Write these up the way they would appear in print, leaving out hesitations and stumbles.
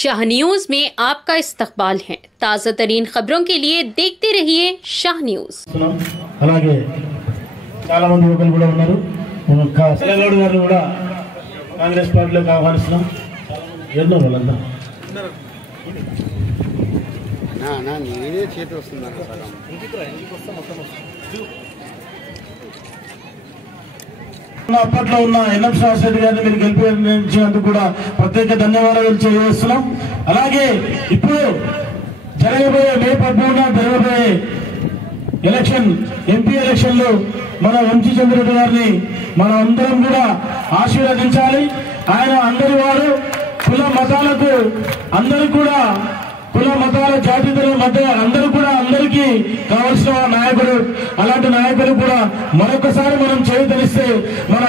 Shah news में आपका इस्तकबाल है। ताज़ा तरीन खबरों के लिए देखते रहिए शाह न्यूज। అలాగే చాలా మంది యువకులు కూడా ఉన్నారు। సెలగౌడ్ గారు కూడా కాంగ్రెస్ పార్టీలోకి ఆహ్వానిస్తున్నాం। ఎన్నో వాళ్ళంతా నా నేనే చేతి వస్తుందన్న సగం అప్పట్లో ఉన్న ఎన్ఎం శాస్త్రి గారిని మీరు గెలిపించినందుకు కూడా ప్రత్యేక ధన్యవాదాలు తెలియజేస్తున్నాం। అలాగే ఇప్పుడు జరగబోయే మే 13న జరగబోయే ఎంపీ ఎలక్షన్ లో మన వంశీ చంద్రరెడ్డి గారిని మనం అందరం కూడా ఆశీర్వదించాలి। ఆయన అందరి వారు కుల మతాలకు అందరూ కూడా కుల మతాల జాతీయుల మధ్య అందరూ కూడా అందరికీ కావాల్సిన నాయకుడు। అలాంటి నాయకులు కూడా మరొకసారి మనం చేయుతనిస్తే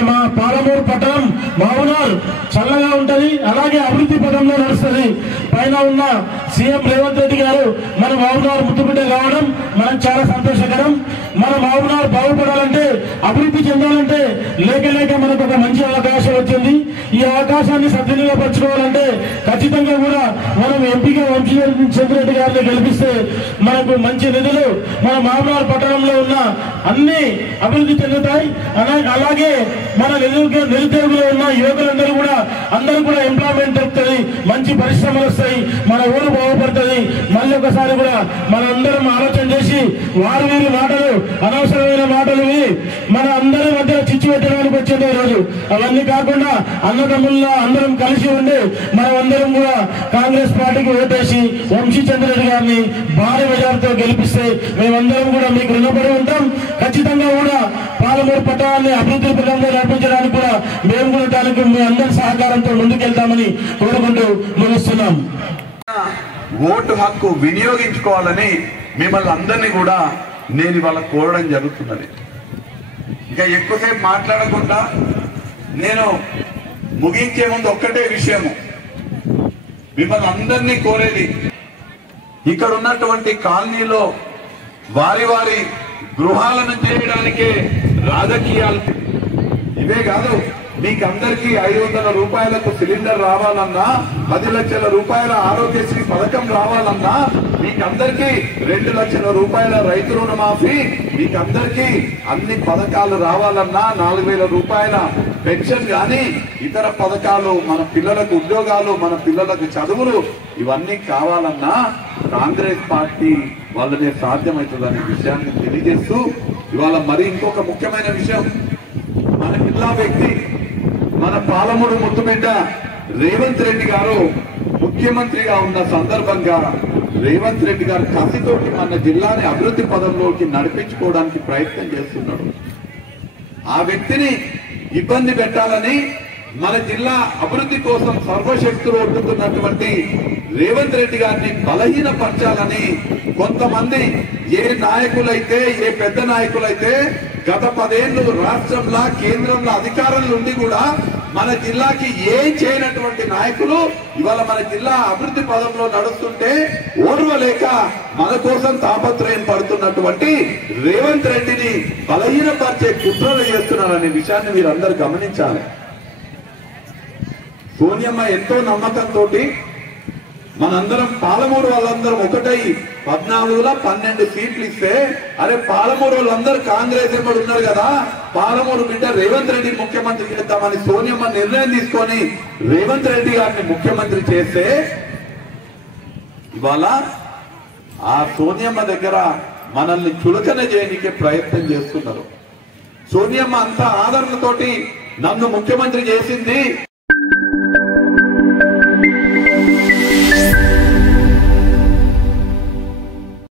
మా పాలమూరు పట్టణం మహబూబ్నగర్ చల్లగా ఉంటది, అలాగే అభివృద్ధి పదంలో నడుస్తుంది। పైన ఉన్న సీఎం రేవంత్ రెడ్డి గారు మన మహబూబ్నగర్ ముద్దుబిడ్డ కావడం మనకు చాలా సంతోషకరం। మన మహబూబ్నగర్ బాగుపడాలంటే అభివృద్ధి చెందాలంటే లేక మనకు ఒక మంచి అవకాశం వచ్చింది। ఈ అవకాశాన్ని సద్వినియోగపరచుకోవాలంటే ఖచ్చితంగా కూడా మనం ఎంపీగా వంశీ చంద్రరెడ్డి గారిని గెలిపిస్తే మనకు మంచి నిధులు మన మహబూబ్నగర్ పట్టణంలో ఉన్న అన్ని అభివృద్ధి చెందుతాయి। అలాగే మన నిరుద్యోగులు ఉన్న యువకులందరూ కూడా ఎంప్లాయ్మెంట్ దొరుకుతుంది, మంచి పరిశ్రమలు వస్తాయి, మన ఊరు బాగుపడుతుంది। మళ్ళీ ఒకసారి కూడా మనందరం ఆలోచన చేసి వారు వీరి మాటలు అనవసరమైన మాటలు మన అందరి మధ్య చిచ్చు పెట్టడానికి వచ్చింది ఈరోజు। అవన్నీ కాకుండా అన్నదమ్ముల్లా అందరం కలిసి ఉండి మనం అందరం కూడా కాంగ్రెస్ పార్టీకి ఓటేసి వంశీ చంద్రరెడ్డి గారిని భారీ మెజార్టీతో గెలిపిస్తే మేమందరం కూడా మీకు రుణపడి ఉంటాం। ఖచ్చితంగా కూడా పాలమూరు పట్టణాన్ని అభివృద్ధి పథంలో నడిపించడానికి కూడా మేము కూడా దానికి మీ అందరి సహకారంతో ముందుకెళ్తామని కోరుకుంటూ ముగిస్తున్నాం। ఓటు హక్కు వినియోగించుకోవాలని మిమ్మల్ని అందరినీ కూడా నేను ఇవాళ కోరడం జరుగుతున్నది। ఇంకా ఎక్కువసేపు మాట్లాడకుండా నేను ముగించే ముందు ఒక్కటే విషయము మిమ్మల్ని అందరినీ కోరేది, ఇక్కడ ఉన్నటువంటి కాలనీలో వారి వారి గృహాలను చేయడానికే రాజకీయాలు ఇవే కాదు, మీకందరికీ 500 రూపాయలకు సిలిండర్ రావాలన్నా, 10 లక్షల రూపాయల ఆరోగ్యశ్రీ పథకం రావాలన్నా, మీకందరికీ 2 లక్షల రూపాయల రైతు రుణమాఫీ, మీకందరికీ అన్ని పథకాలు రావాలన్నా, 4000 రూపాయల పెన్షన్ గాని ఇతర పథకాలు, మన పిల్లలకు ఉద్యోగాలు, మన పిల్లలకు చదువులు ఇవన్నీ కావాలన్నా కాంగ్రెస్ పార్టీ వాళ్ళనే సాధ్యమవుతుందనే విషయాన్ని తెలియజేస్తూ ఇవాళ మరి ఇంకొక ముఖ్యమైన విషయం, మన జిల్లా వ్యక్తి మన పాలమూరు ముద్దుబిడ్డ రేవంత్ రెడ్డి గారు ముఖ్యమంత్రిగా ఉన్న సందర్భంగా రేవంత్ రెడ్డి గారు కసితోటి మన జిల్లాని అభివృద్ధి పదంలోకి నడిపించుకోవడానికి ప్రయత్నం చేస్తున్నాడు। ఆ వ్యక్తిని ఇబ్బంది పెట్టాలని, మన జిల్లా అభివృద్ధి కోసం సర్వశక్తులు ఒడ్డుతున్నటువంటి రేవంత్ రెడ్డి గారిని బలహీనపరచాలని కొంతమంది ఏ నాయకులైతే ఏ పెద్ద నాయకులైతే గత 10 ఏళ్లు రాష్ట్రంలో కేంద్రంలో అధికారంలో ఉండి కూడా మన జిల్లాకి ఏం చేయనటువంటి నాయకులు ఇవాళ మన జిల్లా అభివృద్ధి పదంలో నడుస్తుంటే ఓర్వలేక మన కోసం తాపత్రయం పడుతున్నటువంటి రేవంత్ రెడ్డిని బలహీనపరిచే కుట్రలు చేస్తున్నారనే విషయాన్ని మీరందరూ గమనించాలి। సోనియమ్మ ఎంతో నమ్మకంతో మనందరం పాలమూరు వాళ్ళందరం ఒకటై 14లో 12 సీట్లు ఇస్తే, అరే పాలమూరు వాళ్ళందరూ కాంగ్రెస్ ఎంబడి ఉన్నారు కదా, పాలమూరు బిడ్డ రేవంత్ రెడ్డి ముఖ్యమంత్రి చేద్దామని సోనియమ్మ నిర్ణయం తీసుకొని రేవంత్ రెడ్డి గారిని ముఖ్యమంత్రి చేస్తే ఇవాళ ఆ సోనియమ్మ దగ్గర మనల్ని చులకన చేయడానికి ప్రయత్నం చేస్తున్నారు। సోనియమ్మ అంత ఆదరణతోటి నన్ను ముఖ్యమంత్రి చేసింది।